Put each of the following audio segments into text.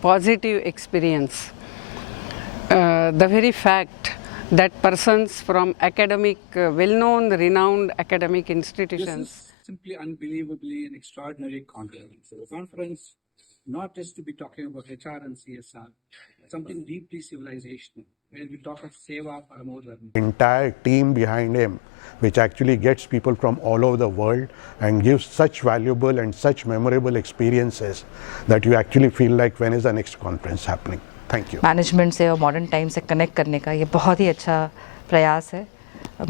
positive experience. The very fact that persons from academic, well-known, renowned academic institutions. This is simply unbelievably an extraordinary conference. So the conference, not just to be talking about HR and CSR, something deeply civilizational. When we talk of Seva Paramo Dharma. Entire team behind him, which actually gets people from all over the world and gives such valuable and such memorable experiences that you actually feel like when is the next conference happening. Thank you. Management से और modern time से connect करने का ये बहुत ही अच्छा प्रयास है.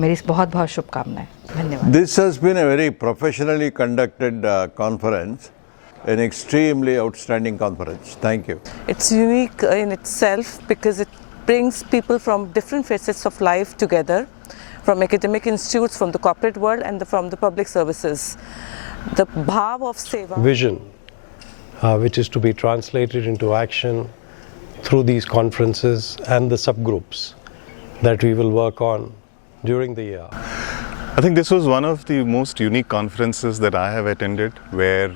मेरी बहुत बहुत शुभकामनाएं. धन्यवाद. This has been a very professionally conducted conference, an extremely outstanding conference. Thank you. It's unique in itself because it brings people from different facets of life together, from academic institutes, from the corporate world and from the public services. The bhav of seva. Vision, which is to be translated into action through these conferences and the subgroups that we will work on during the year. I think this was one of the most unique conferences that I have attended, where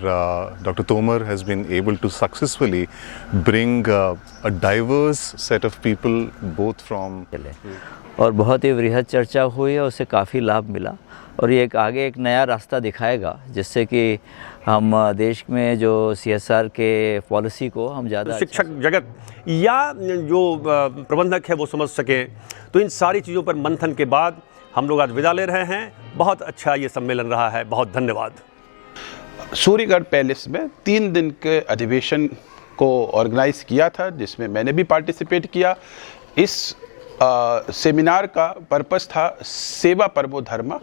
Dr. Tomar has been able to successfully bring a diverse set of people, both from. और बहुत ही वृहद चर्चा हुई और उससे काफ़ी लाभ मिला और ये आगे एक नया रास्ता दिखाएगा जिससे कि हम देश में जो CSR के पॉलिसी को हम ज़्यादा शिक्षक जगत या जो प्रबंधक है वो समझ सके. तो इन सारी चीज़ों पर मंथन के बाद हम लोग आज विदा ले रहे हैं. बहुत अच्छा ये सम्मेलन रहा है. बहुत धन्यवाद. सूर्यगढ़ पैलेस में 3 दिन के अधिवेशन को ऑर्गेनाइज किया था जिसमें मैंने भी पार्टिसिपेट किया. इस सेमिनार का पर्पस था सेवा परमो धर्म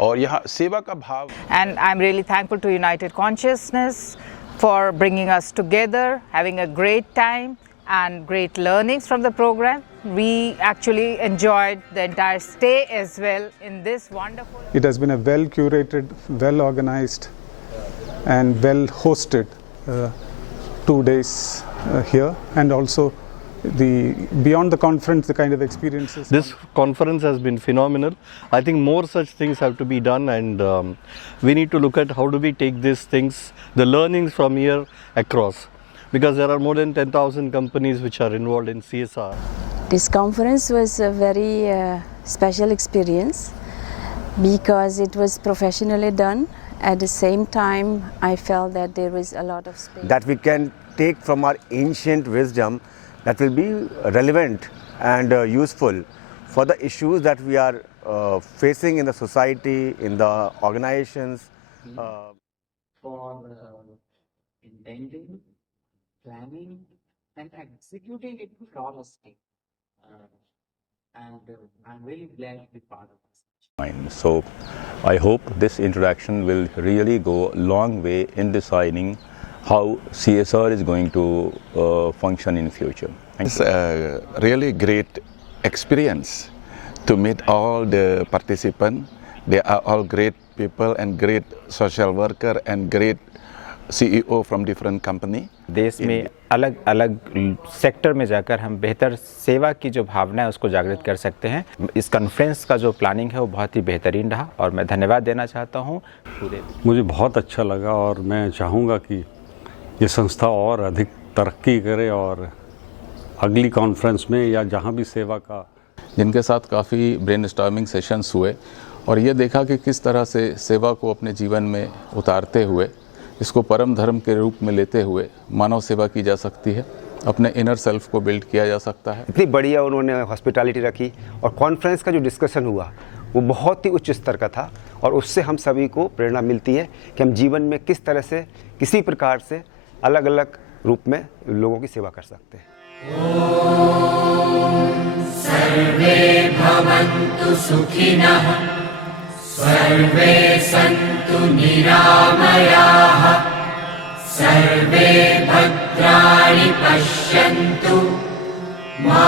और यहाँ सेवा का भाव. And I'm really thankful to United Consciousness for bringing us together, having a great time and great learnings from the program. We actually enjoyed the entire stay as well in this wonderful. It has been a well curated, well organized and well hosted 2 days here, and also beyond the conference, the kind of experiences. This conference has been phenomenal. I think more such things have to be done, and we need to look at how do we take these things, the learnings from here across, because there are more than 10,000 companies which are involved in CSR. This conference was a very special experience because it was professionally done. At the same time, I felt that there was a lot of space that we can take from our ancient wisdom that will be relevant and useful for the issues that we are facing in the society, in the organizations. For intending, planning and executing it flawlessly. And I'm really glad to be part of this. So I hope this interaction will really go a long way in deciding how CSR is going to function in future. It's a really great experience to meet all the participants. They are all great people and great social worker and great CEO from different company. देश में अलग अलग sector में जाकर हम बेहतर सेवा की जो भावना है उसको जागृत कर सकते हैं. इस कॉन्फ्रेंस का जो प्लानिंग है वो बहुत ही बेहतरीन रहा और मैं धन्यवाद देना चाहता हूँ. मुझे बहुत अच्छा लगा और मैं चाहूँगा कि ये संस्था और अधिक तरक्की करे और अगली कॉन्फ्रेंस में या जहाँ भी सेवा का. जिनके साथ काफ़ी ब्रेनस्टॉर्मिंग सेशंस हुए और ये देखा कि किस तरह से सेवा को अपने जीवन में उतारते हुए इसको परम धर्म के रूप में लेते हुए मानव सेवा की जा सकती है, अपने इनर सेल्फ को बिल्ड किया जा सकता है. इतनी बढ़िया उन्होंने हॉस्पिटैलिटी रखी और कॉन्फ्रेंस का जो डिस्कशन हुआ वो बहुत ही उच्च स्तर का था और उससे हम सभी को प्रेरणा मिलती है कि हम जीवन में किस तरह से किसी प्रकार से अलग अलग रूप में लोगों की सेवा कर सकते हैं. सर्वे भवन्तु सुखिनः, सर्वे सन्तु निरामयाः, सर्वे भद्राणि पश्यन्तु मा